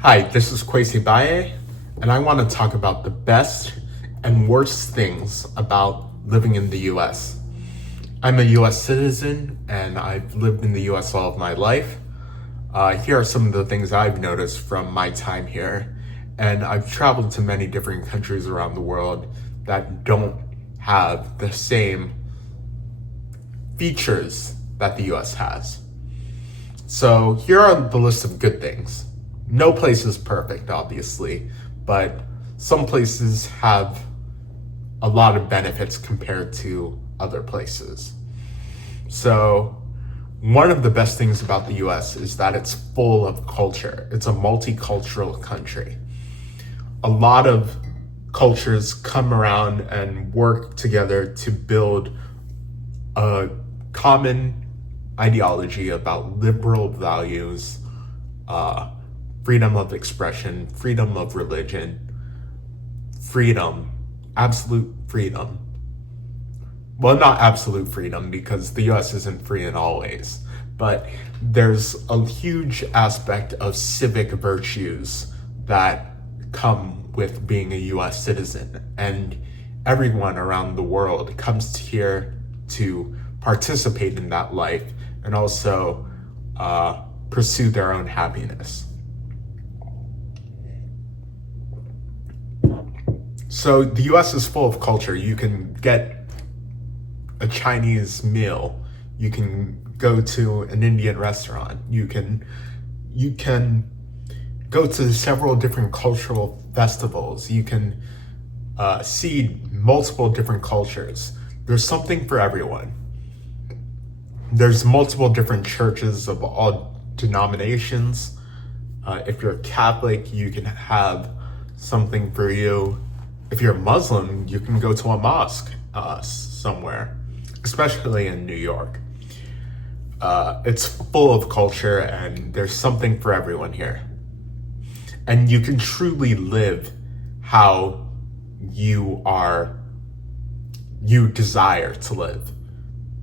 Hi, this is Kwesi Baye, and I want to talk about the best and worst things about living in the US. I'm a US citizen, and I've lived in the US all of my life. Here are some of the things I've noticed from my time here, and I've traveled to many different countries around the world that don't have the same features that the US has. So here are the list of good things. No place is perfect, obviously, but some places have a lot of benefits compared to other places. So one of the best things about the US is that it's full of culture. It's a multicultural country. A lot of cultures come around and work together to build a common ideology about liberal values, freedom of expression, freedom of religion, freedom, absolute freedom. Well, not absolute freedom, because the US isn't free in all ways, but there's a huge aspect of civic virtues that come with being a US citizen, and everyone around the world comes here to participate in that life and also pursue their own happiness. So the US is full of culture. You can get a Chinese meal. You can go to an Indian restaurant. You can go to several different cultural festivals. You can see multiple different cultures. There's something for everyone. There's multiple different churches of all denominations. If you're Catholic, you can have something for you. If you're Muslim, you can go to a mosque somewhere, especially in New York. It's full of culture, and there's something for everyone here. And you can truly live how you desire to live.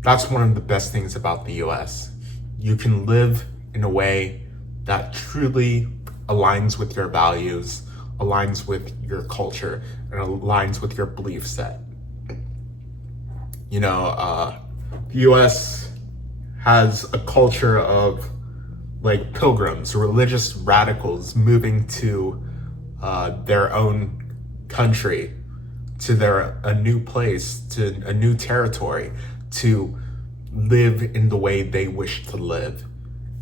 That's one of the best things about the US. You can live in a way that truly aligns with your values, aligns with your culture, and aligns with your belief set. The US has a culture of like pilgrims, religious radicals moving to their own country, to a new place, to a new territory, to live in the way they wish to live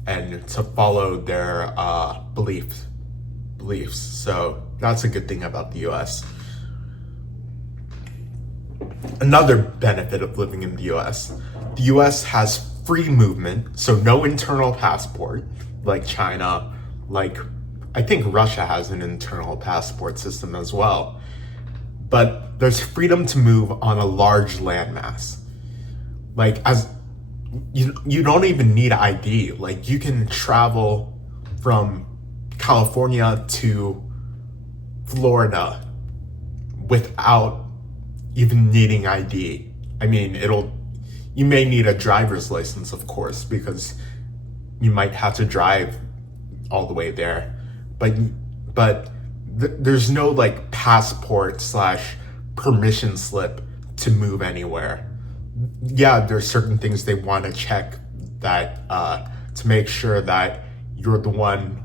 and to follow their beliefs. So that's a good thing about the US. Another benefit of living in the US has free movement, so no internal passport, like China, like I think Russia has an internal passport system as well. But there's freedom to move on a large landmass. Like, as you don't even need ID. Like, you can travel from California to Florida without even needing ID. I mean, you may need a driver's license, of course, because you might have to drive all the way there. But there's no like passport / permission slip to move anywhere. Yeah, there's certain things they want to check that to make sure that you're the one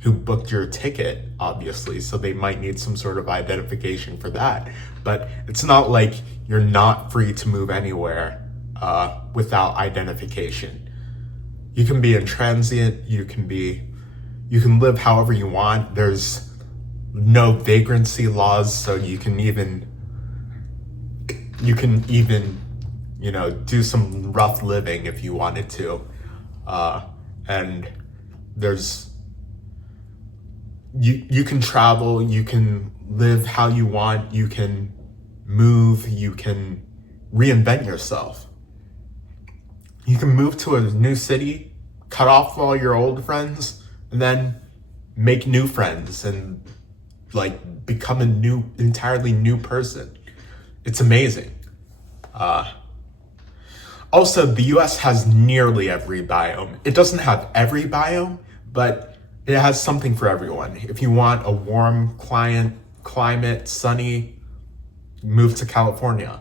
who booked your ticket, obviously. So they might need some sort of identification for that. But it's not like you're not free to move anywhere without identification. You can be in transit. You can live however you want. There's no vagrancy laws, so you can even do some rough living if you wanted to. And you can travel, you can live how you want, you can move, you can reinvent yourself. You can move to a new city, cut off all your old friends, and then make new friends and like become entirely new person. It's amazing. Also, the US has nearly every biome. It doesn't have every biome, but It has something for everyone. If you want a warm climate, sunny, move to California.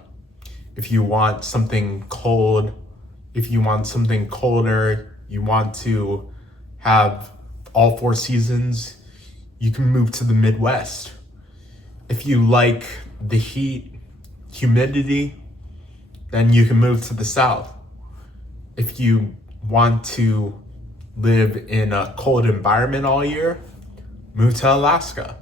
If you want something cold, if you want something colder, you want to have all 4 seasons, you can move to the Midwest. If you like the heat, humidity, then you can move to the South. If you want to live in a cold environment all year, move to Alaska.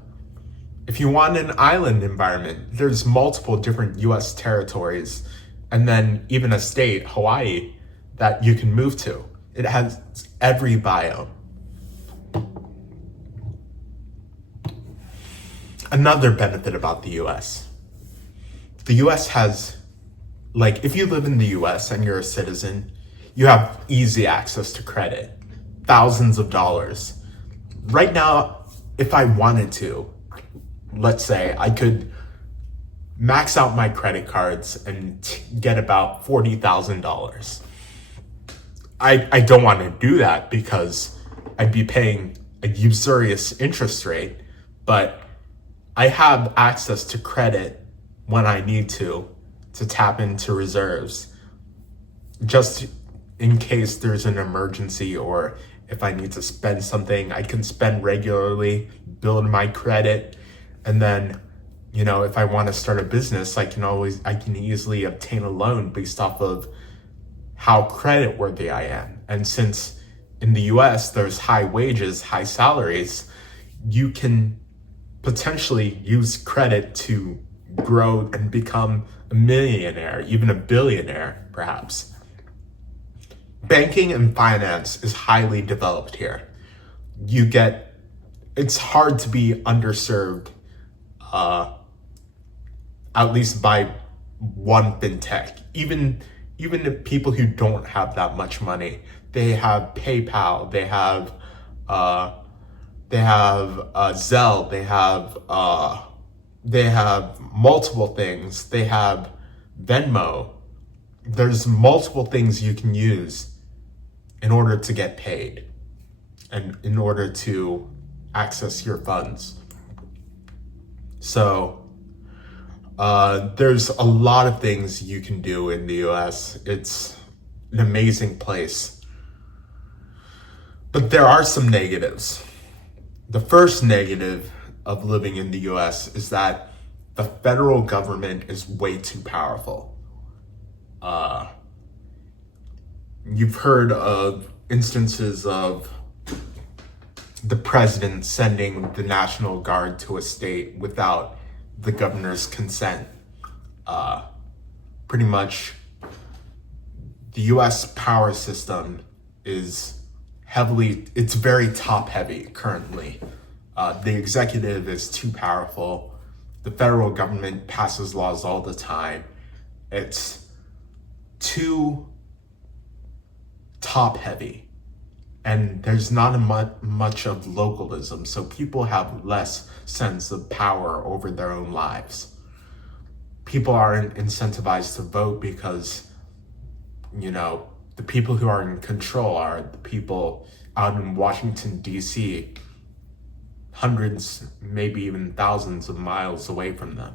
If you want an island environment, there's multiple different US territories and then even a state, Hawaii, that you can move to. It has every biome. Another benefit about the US. The US has, like, if you live in the US and you're a citizen, you have easy access to credit, thousands of dollars. Right now, if I wanted to, let's say I could max out my credit cards and get about $40,000. I don't want to do that because I'd be paying a usurious interest rate, but I have access to credit when I need to tap into reserves, just in case there's an emergency or if I need to spend something, I can spend regularly, build my credit, and then, you know, if I want to start a business, I can easily obtain a loan based off of how credit worthy I am. And since in the US there's high wages, high salaries, you can potentially use credit to grow and become a millionaire, even a billionaire, perhaps. Banking and finance is highly developed here. It's hard to be underserved, at least by one fintech. Even the people who don't have that much money, they have PayPal, they have Zelle, they have multiple things. They have Venmo. There's multiple things you can use in order to get paid and in order to access your funds. So there's a lot of things you can do in the US. It's an amazing place. But there are some negatives. The first negative of living in the US is that the federal government is way too powerful. You've heard of instances of the president sending the National Guard to a state without the governor's consent. Pretty much, the US power system is it's very top heavy currently. The executive is too powerful. The federal government passes laws all the time. It's too top heavy. And there's not much of localism, so people have less sense of power over their own lives. People aren't incentivized to vote because, you know, the people who are in control are the people out in Washington, D.C., hundreds, maybe even thousands of miles away from them.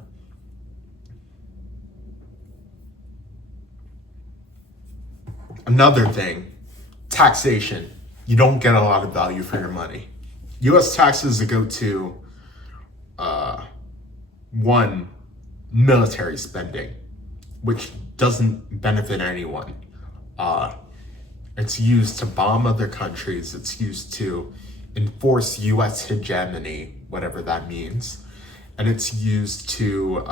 Another thing, taxation. You don't get a lot of value for your money. U.S. taxes go to, one, military spending, which doesn't benefit anyone. It's used to bomb other countries. It's used to enforce U.S. hegemony, whatever that means. And it's used to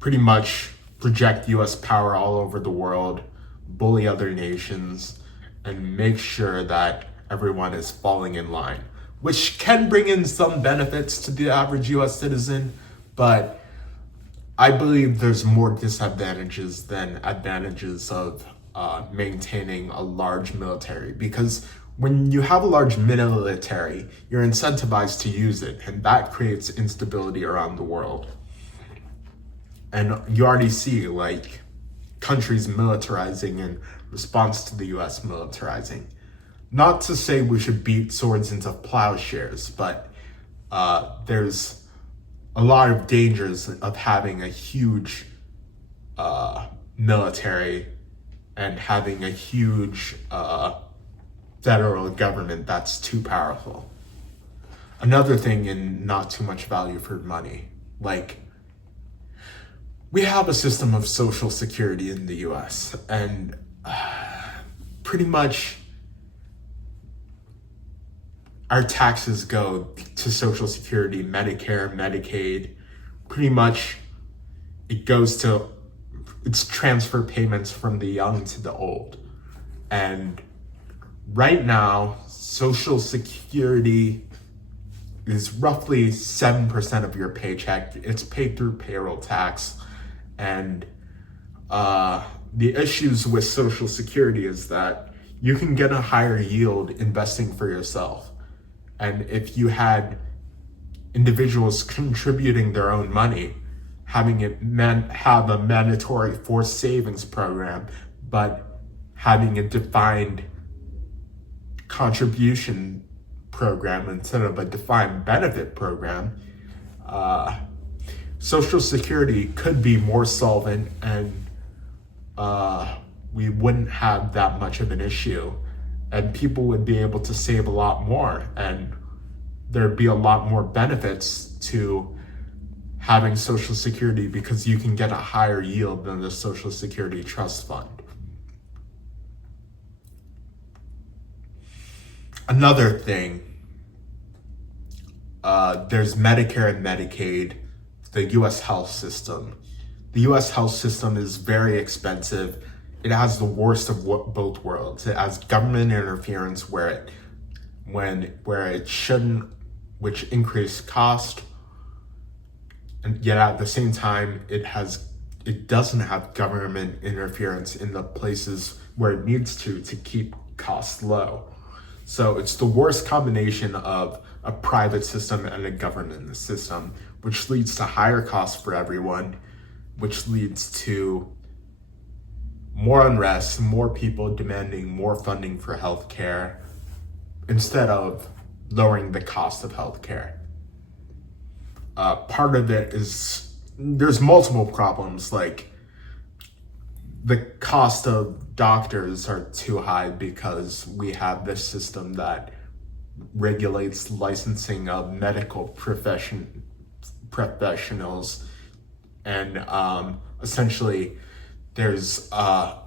pretty much project U.S. power all over the world, bully other nations, and make sure that everyone is falling in line, which can bring in some benefits to the average US citizen, but I believe there's more disadvantages than advantages of maintaining a large military, because when you have a large military, you're incentivized to use it, and that creates instability around the world. And you already see, like, countries militarizing in response to the US militarizing. not to say we should beat swords into plowshares, but there's a lot of dangers of having a huge military and having a huge federal government that's too powerful. Another thing in not too much value for money, like we have a system of social security in the US, and pretty much our taxes go to Social Security, Medicare, Medicaid. Pretty much it's transfer payments from the young to the old. And right now, Social Security is roughly 7% of your paycheck. It's paid through payroll tax. And the issues with Social Security is that you can get a higher yield investing for yourself. And if you had individuals contributing their own money, having it have a mandatory forced savings program, but having a defined contribution program instead of a defined benefit program, Social Security could be more solvent, and we wouldn't have that much of an issue, and people would be able to save a lot more, and there'd be a lot more benefits to having Social Security because you can get a higher yield than the Social Security Trust Fund. Another thing, there's Medicare and Medicaid, the US health system. The US health system is very expensive. It has the worst of both worlds. It has government interference where it shouldn't, which increase cost, and yet at the same time it doesn't have government interference in the places where it needs to keep costs low. So it's the worst combination of a private system and a government system, which leads to higher costs for everyone, which leads to more unrest, more people demanding more funding for healthcare instead of lowering the cost of healthcare. Part of it is there's multiple problems, like the cost of doctors are too high because we have this system that regulates licensing of medical professionals, and essentially there's a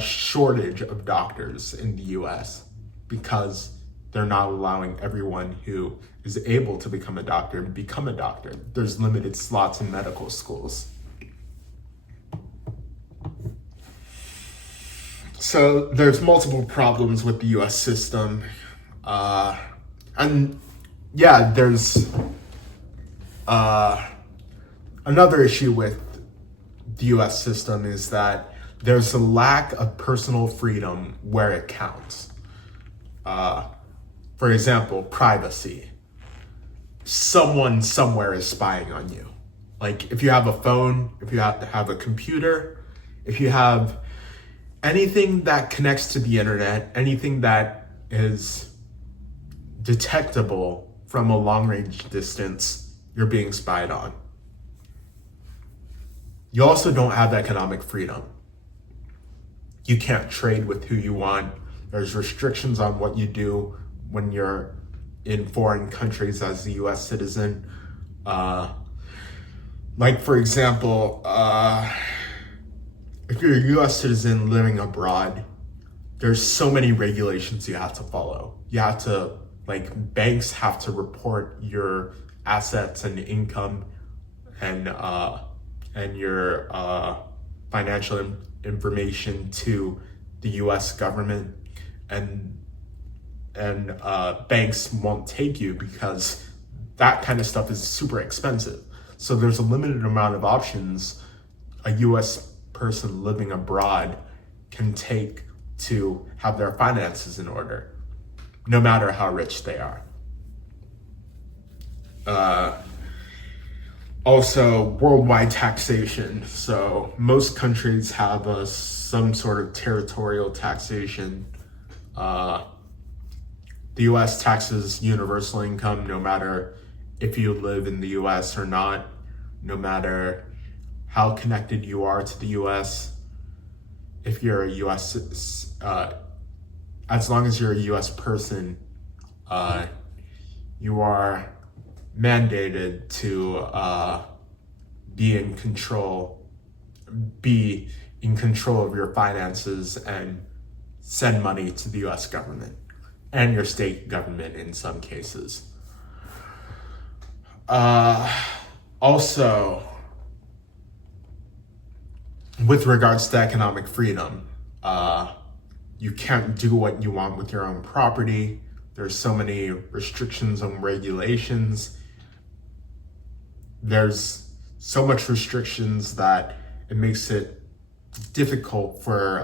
shortage of doctors in the US because they're not allowing everyone who is able to become a doctor to become a doctor. There's limited slots in medical schools. So there's multiple problems with the US system. And yeah, there's another issue with the US system is that there's a lack of personal freedom where it counts. For example, privacy. Someone somewhere is spying on you. Like if you have a phone, if you have a computer, if you have anything that connects to the internet, anything that is detectable from a long range distance, you're being spied on. You also don't have economic freedom. You can't trade with who you want. There's restrictions on what you do when you're in foreign countries as a US citizen. Like for example, if you're a US citizen living abroad, there's so many regulations you have to follow. You have to, banks have to report your assets and income and your financial information to the US government, and banks won't take you because that kind of stuff is super expensive. So there's a limited amount of options a US person living abroad can take to have their finances in order, no matter how rich they are. Also, worldwide taxation. So most countries have some sort of territorial taxation. The US taxes universal income no matter if you live in the US or not, no matter how connected you are to the US. If you're a US, as long as you're a US person, you are mandated to be in control of your finances and send money to the US government and your state government in some cases. Also, with regards to economic freedom, you can't do what you want with your own property. There's so many restrictions and regulations. There's so much restrictions that it makes it difficult for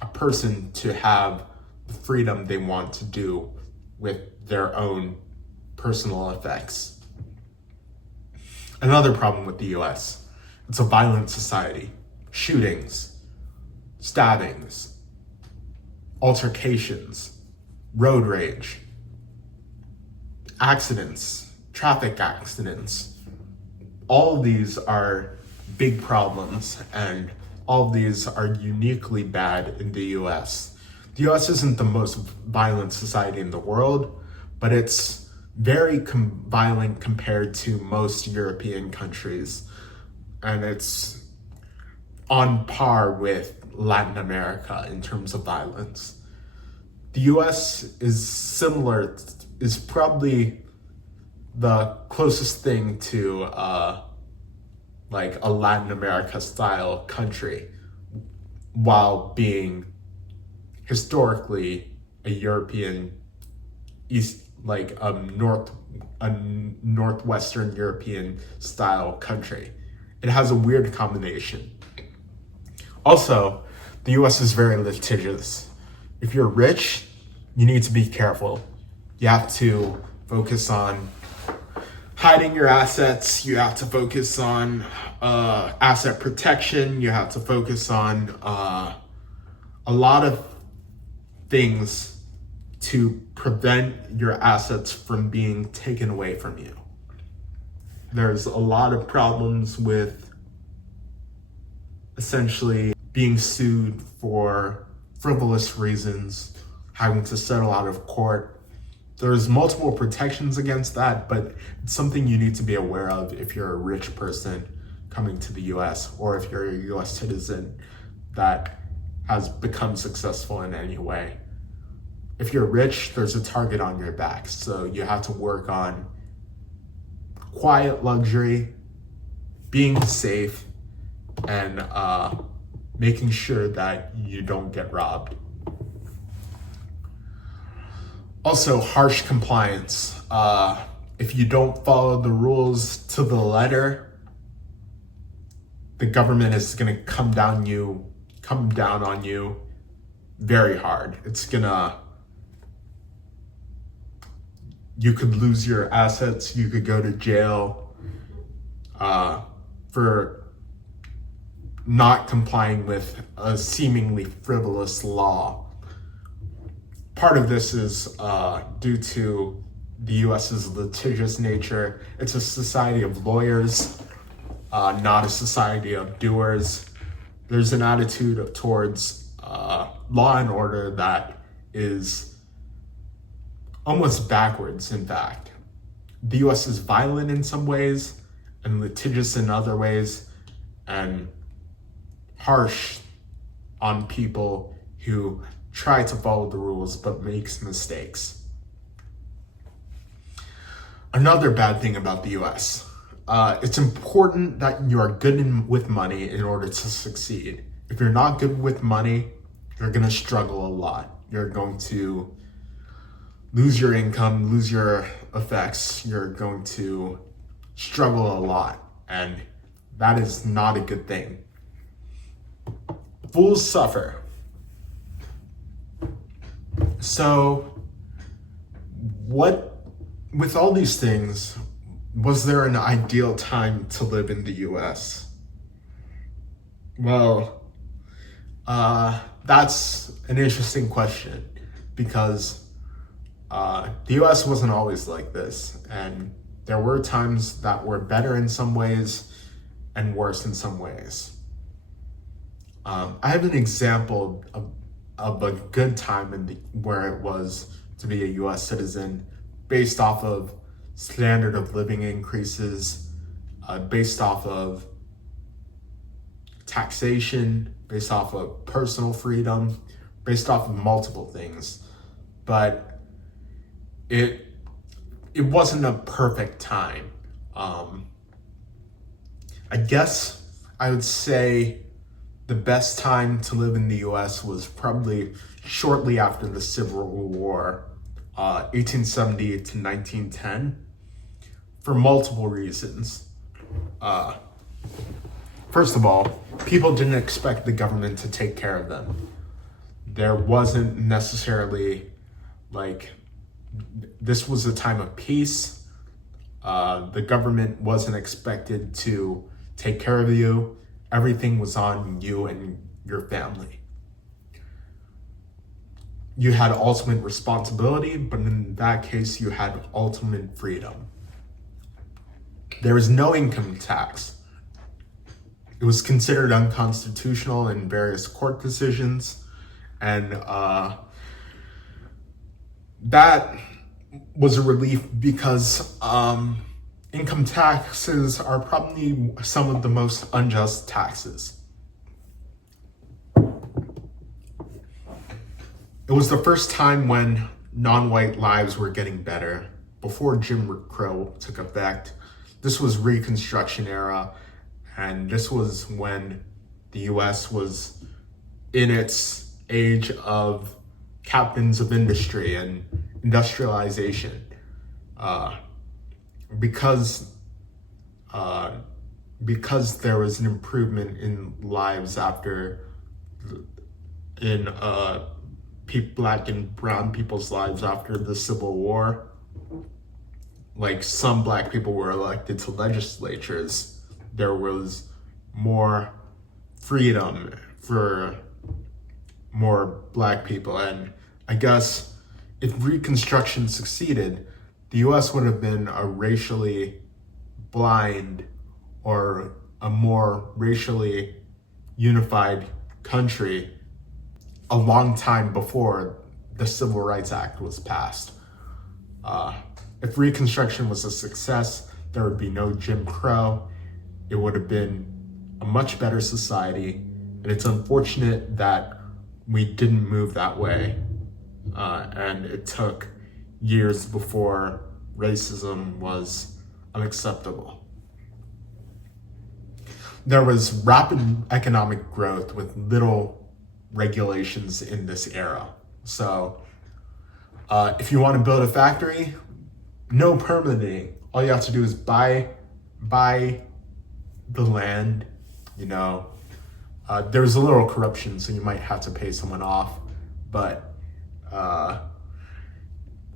a person to have the freedom they want to do with their own personal effects. Another problem with the US, it's a violent society. Shootings, stabbings, altercations, road rage, accidents, traffic accidents. All of these are big problems, and all of these are uniquely bad in the US. The US isn't the most violent society in the world, but it's very violent compared to most European countries, and it's on par with Latin America in terms of violence. The US is probably the closest thing to like a Latin America style country, while being historically a European northwestern European style country. It has a weird combination. Also, the US is very litigious. If you're rich, you need to be careful. You have to focus on hiding your assets. You have to focus on asset protection. You have to focus on a lot of things to prevent your assets from being taken away from you. There's a lot of problems with essentially being sued for frivolous reasons, having to settle out of court. There's multiple protections against that, but it's something you need to be aware of if you're a rich person coming to the US, or if you're a US citizen that has become successful in any way. If you're rich, there's a target on your back, so you have to work on quiet luxury, being safe, and making sure that you don't get robbed. Also, harsh compliance. If you don't follow the rules to the letter, the government is gonna come down on you very hard. You could lose your assets, you could go to jail for not complying with a seemingly frivolous law. Part of this is due to the US's litigious nature. It's a society of lawyers, not a society of doers. There's an attitude towards law and order that is almost backwards, in fact. The US is violent in some ways and litigious in other ways, and harsh on people who try to follow the rules but makes mistakes. Another bad thing about the US, it's important that you are good with money in order to succeed. If you're not good with money, you're gonna struggle a lot. You're going to lose your income, lose your effects. You're going to struggle a lot, and that is not a good thing. Fools suffer. So, with all these things, was there an ideal time to live in the US? Well, that's an interesting question, because The US wasn't always like this, and there were times that were better in some ways and worse in some ways. I have an example of a good time where it was to be a US citizen based off of standard of living increases, based off of taxation, based off of personal freedom, based off of multiple things. But it wasn't a perfect time. I guess I would say the best time to live in the US was probably shortly after the Civil War, 1870 to 1910, for multiple reasons. First of all, people didn't expect the government to take care of them. There wasn't necessarily this was a time of peace. The government wasn't expected to take care of you. Everything was on you and your family. You had ultimate responsibility, but in that case, you had ultimate freedom. There was no income tax. It was considered unconstitutional in various court decisions, and that was a relief because income taxes are probably some of the most unjust taxes. It was the first time when non-white lives were getting better, before Jim Crow took effect. This was Reconstruction era, and this was when the US was in its age of captains of industry and industrialization. Because there was an improvement in lives Black and brown people's lives after the Civil War. Like, some Black people were elected to legislatures. There was more freedom for more Black people, and I guess if Reconstruction succeeded, the US would have been a racially blind or a more racially unified country a long time before the Civil Rights Act was passed. If Reconstruction was a success, there would be no Jim Crow. It would have been a much better society, and it's unfortunate that we didn't move that way, and it took years before racism was unacceptable. There was rapid economic growth with little regulations in this era. So if you want to build a factory, no permitting. All you have to do is buy the land. There's a little corruption, so you might have to pay someone off, but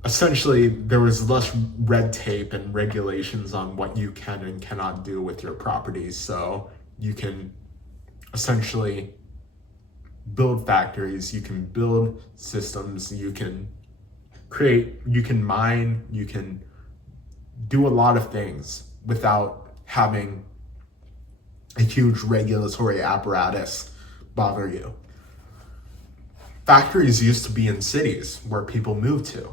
essentially there was less red tape and regulations on what you can and cannot do with your properties, so you can essentially build factories, you can build systems, you can mine, you can do a lot of things without having a huge regulatory apparatus bother you. Factories used to be in cities where people moved to.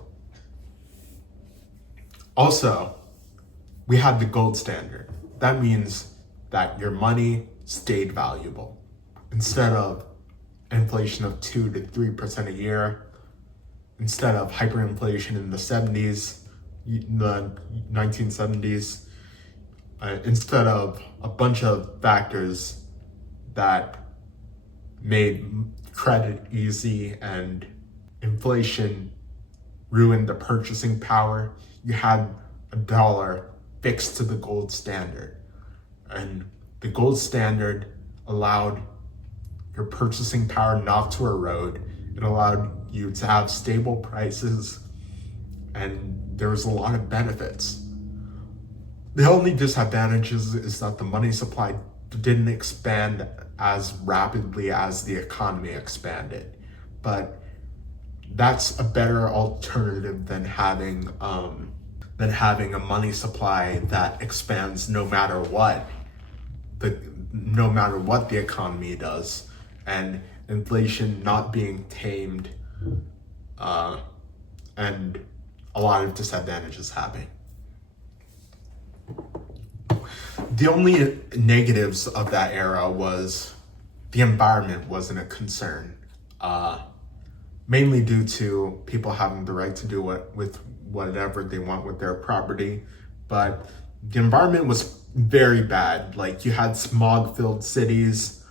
Also, we had the gold standard. That means that your money stayed valuable. Instead of inflation of 2 to 3% a year, instead of hyperinflation in the 1970s, instead of a bunch of factors that made credit easy and inflation ruined the purchasing power, you had a dollar fixed to the gold standard. And the gold standard allowed your purchasing power not to erode. It allowed you to have stable prices, and there was a lot of benefits. The only disadvantage is that the money supply didn't expand as rapidly as the economy expanded. But that's a better alternative than having a money supply that expands no matter what the economy does, and inflation not being tamed, and a lot of disadvantages happen. The only negatives of that era was the environment wasn't a concern, mainly due to people having the right to do with whatever they want with their property. But the environment was very bad. Like, you had smog-filled cities,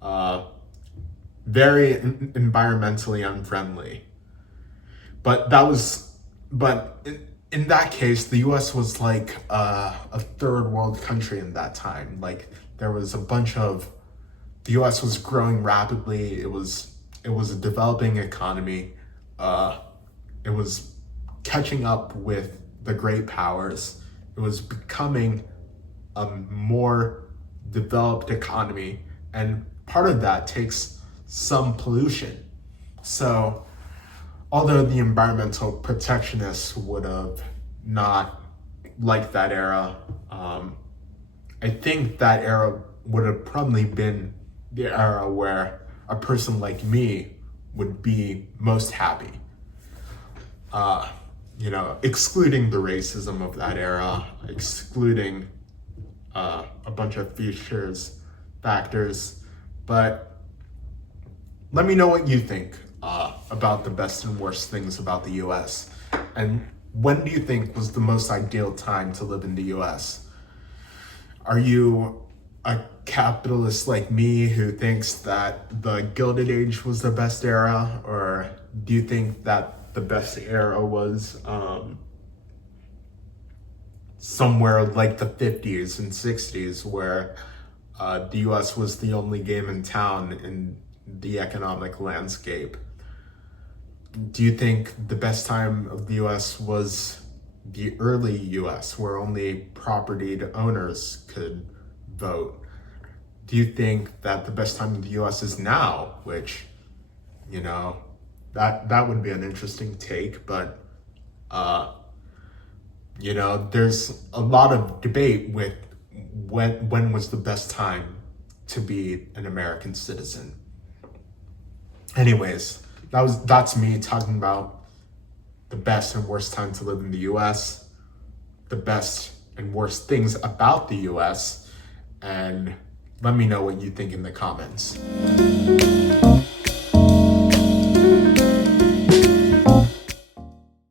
very environmentally unfriendly. But in that case, the U.S. was like a third world country in that time. Like, there was the U.S. was growing rapidly. It was a developing economy. It was catching up with the great powers. It was becoming a more developed economy, and part of that takes some pollution. So, although the environmental protectionists would have not liked that era, I think that era would have probably been the era where a person like me would be most happy. Excluding the racism of that era, excluding a bunch of factors, but let me know what you think about the best and worst things about the US, and when do you think was the most ideal time to live in the US? Are you a capitalist like me who thinks that the Gilded Age was the best era, or do you think that the best era was somewhere like the 50s and 60s, where the US was the only game in town in the economic landscape? Do you think the best time of the US was the early US, where only property owners could vote? Do you think that the best time of the US is now, which, that would be an interesting take, but there's a lot of debate with when was the best time to be an American citizen. Anyways, that's me talking about the best and worst time to live in the US, the best and worst things about the US, and let me know what you think in the comments.